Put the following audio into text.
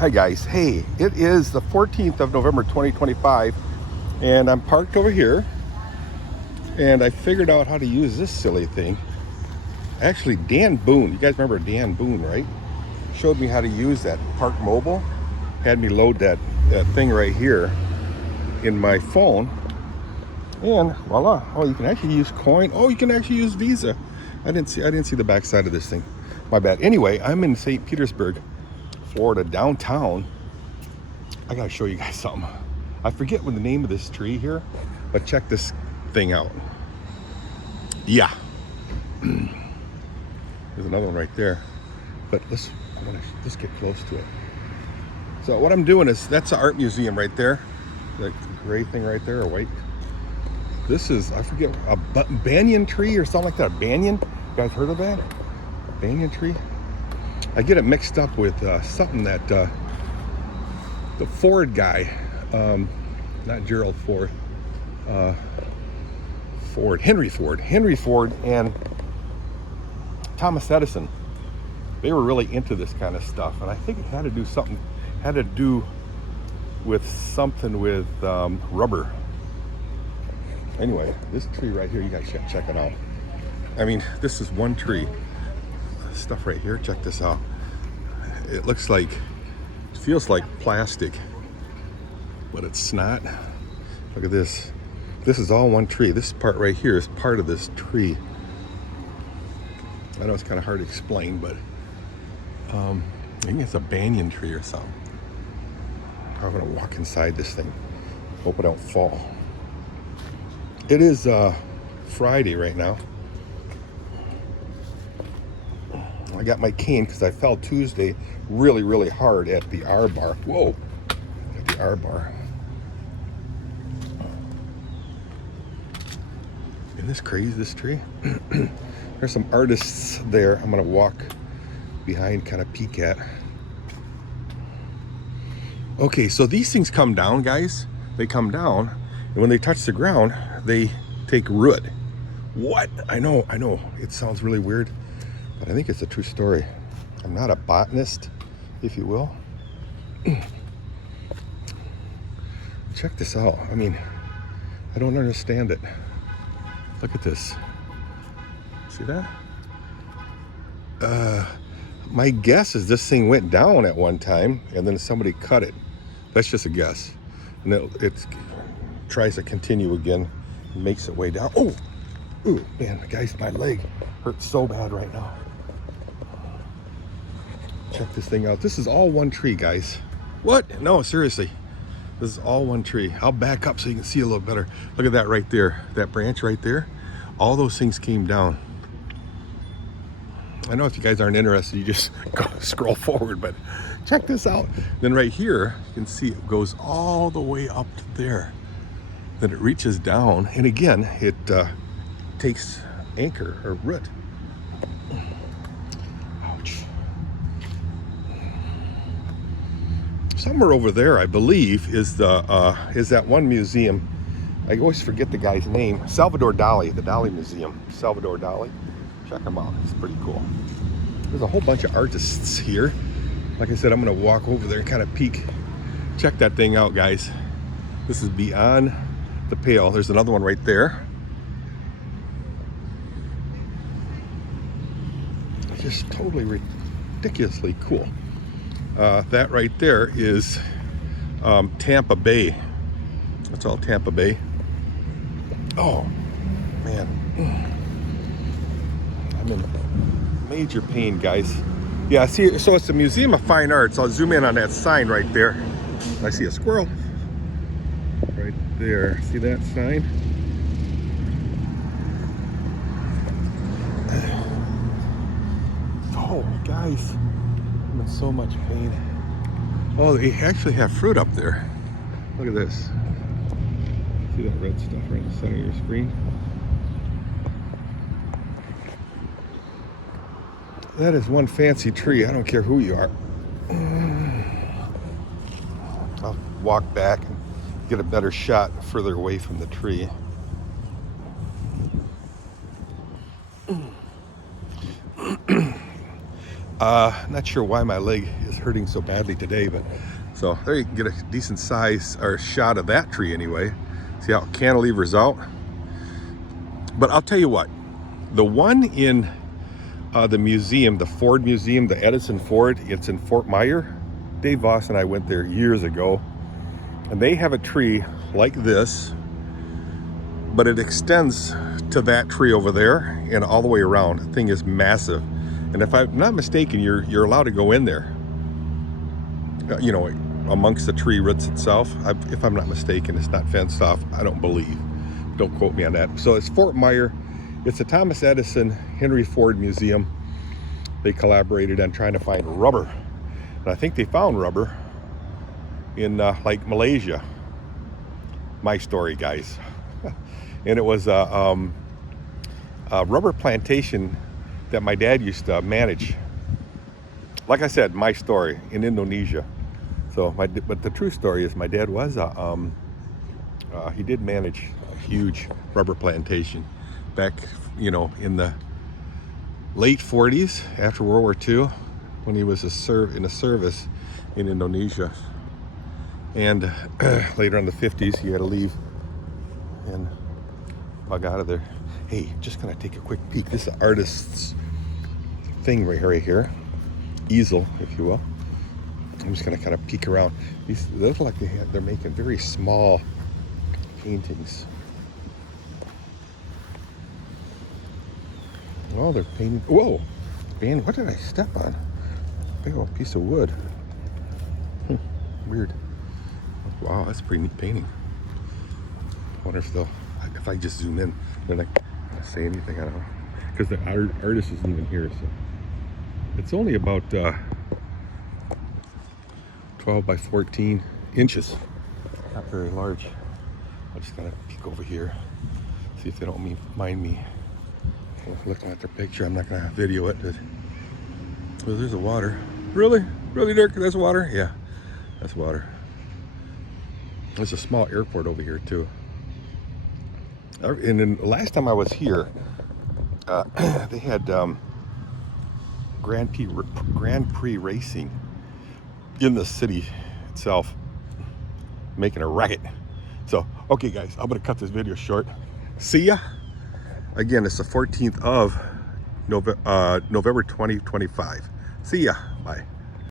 Hi guys, hey, it is the 14th of November 2025 and I'm parked over here and I figured out how to use this silly thing. Actually, Dan Boone, you guys remember Dan Boone, right? Showed me how to use that Park Mobile, had me load that thing right here in my phone, and voila. Oh, you can actually use coin. Oh, you can actually use Visa. I didn't see the back side of this thing. My bad. Anyway, I'm in St. Petersburg, Florida, downtown. I gotta show you guys something. I forget what the name of this tree here, but check this thing out. Yeah. There's another one right there. But I'm gonna just get close to it. So what I'm doing is, that's an art museum right there. That gray thing right there, or white. This is, I forget, a banyan tree or something like that. A banyan? You guys heard of that? A banyan tree? I get it mixed up with something that the Ford guy, not Gerald Ford, Henry Ford and Thomas Edison, they were really into this kind of stuff, and I think it had to do with something with rubber. Anyway, this tree right here, you guys should check it out. I mean, this is one tree. Stuff right here, check this out. It feels like plastic, but it's not. Look at this. This is all one tree. This part right here is part of this tree. I know it's kind of hard to explain, but I think it's a banyan tree or something. I'm gonna walk inside this thing. Hope I don't fall. It is Friday right now. I got my cane because I fell Tuesday really, really hard at the R bar. Whoa, at the R bar. Isn't this crazy, this tree? There's some artists there. I'm gonna walk behind, kind of peek at. Okay, so these things come down, guys. They come down, and when they touch the ground, they take root. What? I know, it sounds really weird, but I think it's a true story. I'm not a botanist, if you will. Check this out. I mean, I don't understand it. Look at this. See that? My guess is this thing went down at one time and then somebody cut it. That's just a guess. And it tries to continue again and makes it way down. Oh, ooh, man, guys, my leg hurts so bad right now. Check this thing out. This is all one tree, guys. What? No, seriously. This is all one tree. I'll back up so you can see a little better. Look at that right there. That branch right there. All those things came down. I know if you guys aren't interested, you just go scroll forward, but check this out. Then right here, you can see it goes all the way up to there. Then it reaches down, and again, it takes anchor or root. Ouch. Somewhere over there, I believe, is that one museum. I always forget the guy's name. Salvador Dali, the Dali Museum. Salvador Dali. Check them out. It's pretty cool. There's a whole bunch of artists here. Like I said, I'm going to walk over there and kind of peek. Check that thing out, guys. This is beyond the pale. There's another one right there. It's just totally ridiculously cool. That right there is Tampa Bay. That's all Tampa Bay. Oh, man. I'm in major pain, guys. Yeah, see, so it's the Museum of Fine Arts. I'll zoom in on that sign right there. I see a squirrel right there. See that sign? Oh, guys, I'm in so much pain. Oh, they actually have fruit up there. Look at this. See that red stuff right in the center of your screen? That is one fancy tree. I don't care who you are. I'll walk back and get a better shot further away from the tree. Not sure why my leg is hurting so badly today, but so there you can get a decent size or shot of that tree anyway. See how it cantilevers out. But I'll tell you what, the one in the museum, the Ford Museum, the Edison Ford, it's in Fort Myer. Dave Voss and I went there years ago, and they have a tree like this, but it extends to that tree over there and all the way around. The thing is massive. And if I'm not mistaken, you're allowed to go in there, you know, amongst the tree roots itself. If I'm not mistaken, it's not fenced off, I don't believe. Don't quote me on that. So it's Fort Myer. It's the Thomas Edison Henry Ford Museum. They collaborated on trying to find rubber. And I think they found rubber in like Malaysia. My story, guys. And it was a rubber plantation that my dad used to manage. Like I said, my story, in Indonesia. So, but the true story is my dad was he did manage a huge rubber plantation back, you know, in the late 40s after World War II, when he was in a service in Indonesia. And later in the 50s, he had to leave and bug out of there. Hey, just gonna take a quick peek. This is an artist's thing right here, easel, if you will. I'm just gonna kind of peek around. They look like they're making very small paintings. Oh, they're painting. Whoa, man, what did I step on? Big old piece of wood. Weird. Wow, that's a pretty neat painting. I wonder if I just zoom in, they're not gonna say anything. I don't know, because the artist isn't even here. So it's only about 12 by 14 inches. Not very large. I just gotta peek over here, see if they don't mind me looking at their picture. I'm not gonna video it, but well, there's the water. Really, Dirk? That's water? Yeah, that's water. There's a small airport over here too. And then last time I was here, they had Grand Prix racing in the city itself, making a racket. So, okay guys, I'm gonna cut this video short. See ya. Again, it's the 14th of November 2025. See ya. Bye.